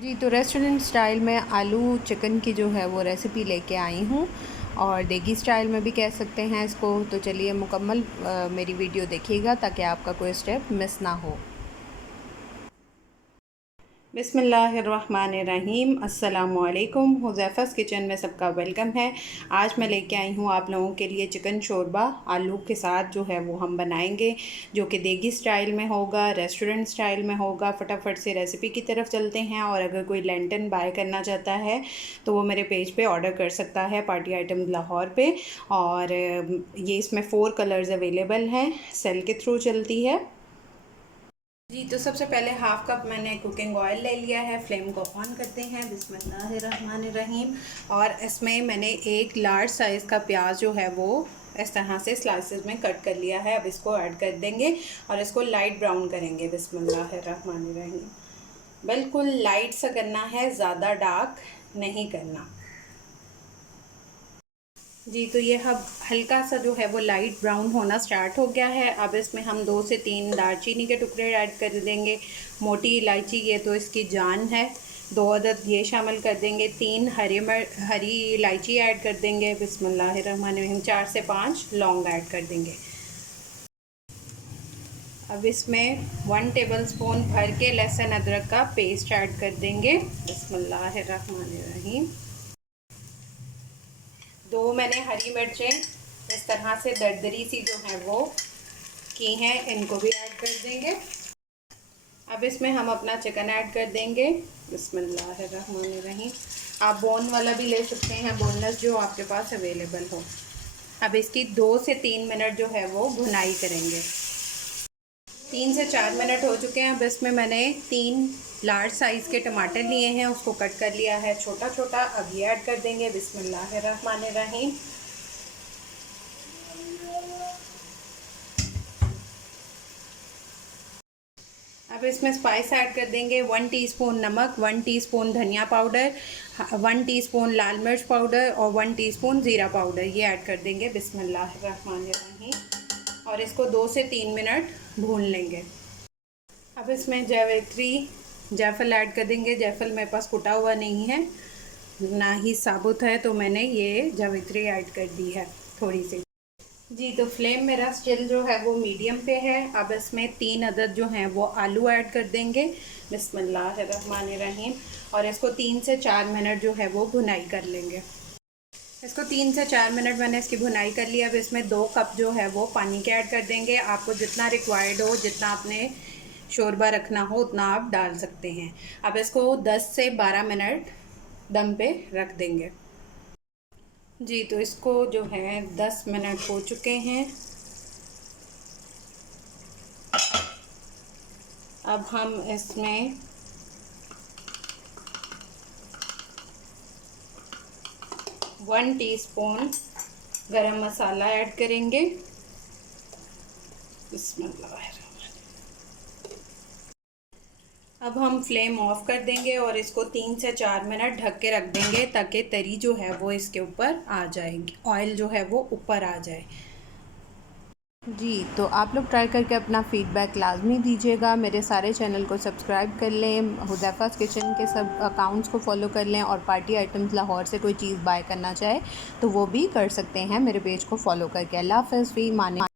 जी, तो restaurant style में आलू चिकन की जो है वो रेसिपी लेके आई हूँ और देगी स्टाइल में भी कह सकते हैं इसको। तो चलिए मुकम्मल मेरी वीडियो देखिएगा ताकि आपका कोई स्टेप मिस ना हो। बिस्मिल्लाहिर्रहमानिर्रहीम, अस्सलामुअलैकुम। हुज़ैफ़ा's किचन में सबका वेलकम है। आज मैं लेके आई हूँ आप लोगों के लिए चिकन शोरबा आलू के साथ जो है वो हम बनाएंगे, जो कि देगी स्टाइल में होगा, रेस्टोरेंट स्टाइल में होगा। फटाफट से रेसिपी की तरफ चलते हैं। और अगर कोई लेंटन बाय करना चाहता है तो वो मेरे पेज पे ऑर्डर कर सकता है, पार्टी आइटम लाहौर पे। और ये इसमें 4 कलर्स अवेलेबल हैं, सेल के थ्रू चलती है। जी, तो सबसे पहले हाफ़ कप मैंने कुकिंग ऑयल ले लिया है। फ्लेम को ऑन करते हैं, बिस्मिल्लाहिर्रहमानिर्रहीम। और इसमें मैंने एक लार्ज साइज़ का प्याज जो है वो इस तरह से स्लाइसेस में कट कर लिया है। अब इसको ऐड कर देंगे और इसको लाइट ब्राउन करेंगे। बिस्मिल्लाहिर्रहमानिर्रहीम। बिल्कुल लाइट सा करना है, ज़्यादा डार्क नहीं करना। जी, तो ये अब हल्का सा जो है वो लाइट ब्राउन होना स्टार्ट हो गया है। अब इसमें हम 2 से 3 दालचीनी के टुकड़े ऐड कर देंगे। मोटी इलायची, ये तो इसकी जान है, 2 अदद ये शामिल कर देंगे। 3 हरी इलायची ऐड कर देंगे। बिस्मिल्लाहिर्रहमानिर्रहीम। 4 से 5 लौंग ऐड कर देंगे। अब इसमें 1 टेबलस्पून भर के लहसुन अदरक का पेस्ट ऐड कर देंगे। बिस्मिल्लाहिर्रहमानिर्रहीम। 2 मैंने हरी मिर्चें इस तरह से दरदरी सी जो है वो की हैं, इनको भी ऐड कर देंगे। अब इसमें हम अपना चिकन ऐड कर देंगे। बिस्मिल्लाहिर्रहमानिर्रहीम। आप बोन वाला भी ले सकते हैं, बोनलेस जो आपके पास अवेलेबल हो। अब इसकी 2 से 3 मिनट जो है वो भुनाई करेंगे। 3 से 4 मिनट हो चुके हैं। अब इसमें मैंने 3 लार्ज साइज़ के टमाटर लिए हैं, उसको कट कर लिया है छोटा छोटा। अब ये ऐड कर देंगे। बिस्मिल्लाहिर्रहमानिर्रहीम। अब इसमें स्पाइस ऐड कर देंगे। 1 टीस्पून नमक, 1 टीस्पून धनिया पाउडर, 1 टीस्पून लाल मिर्च पाउडर और 1 टीस्पून ज़ीरा पाउडर, ये ऐड कर देंगे। बिस्मिल्लाहिर्रहमानिर्रहीम। और इसको 2 से 3 मिनट भून लेंगे। अब इसमें जायफल ऐड कर देंगे। जायफल मेरे पास कुटा हुआ नहीं है, ना ही साबुत है, तो मैंने ये जावित्री ऐड कर दी है थोड़ी सी। जी, तो फ्लेम मेरा स्टिल जो है वो मीडियम पे है। अब इसमें 3 अदद जो हैं वो आलू ऐड कर देंगे। बिस्मिल्लाहिर्रहमानिर्रहीम। और इसको 3 से 4 मिनट जो है वो भुनाई कर लेंगे। इसको 3 से 4 मिनट मैंने इसकी भुनाई कर लिया। अब इसमें 2 कप जो है वो पानी के ऐड कर देंगे। आपको जितना रिक्वायर्ड हो, जितना आपने शोरबा रखना हो उतना आप डाल सकते हैं। अब इसको 10 से 12 मिनट दम पे रख देंगे। जी, तो इसको जो है 10 मिनट हो चुके हैं। अब हम इसमें वन टीस्पून गरम मसाला ऐड करेंगे। बिस्मिल्लाह। अब हम फ्लेम ऑफ कर देंगे और इसको 3 से 4 मिनट ढक के रख देंगे ताकि तरी जो है वो इसके ऊपर आ जाएगी, ऑयल जो है वो ऊपर आ जाए। जी, तो आप लोग ट्राई करके अपना फ़ीडबैक लाजमी दीजिएगा। मेरे सारे चैनल को सब्सक्राइब कर लें, हुज़ैफ़ा's किचन के सब अकाउंट्स को फॉलो कर लें। और पार्टी आइटम्स लाहौर से कोई चीज़ बाय करना चाहे तो वो भी कर सकते हैं मेरे पेज को फॉलो करके। अल्लाह हाफ़िज़। फ़ी माने।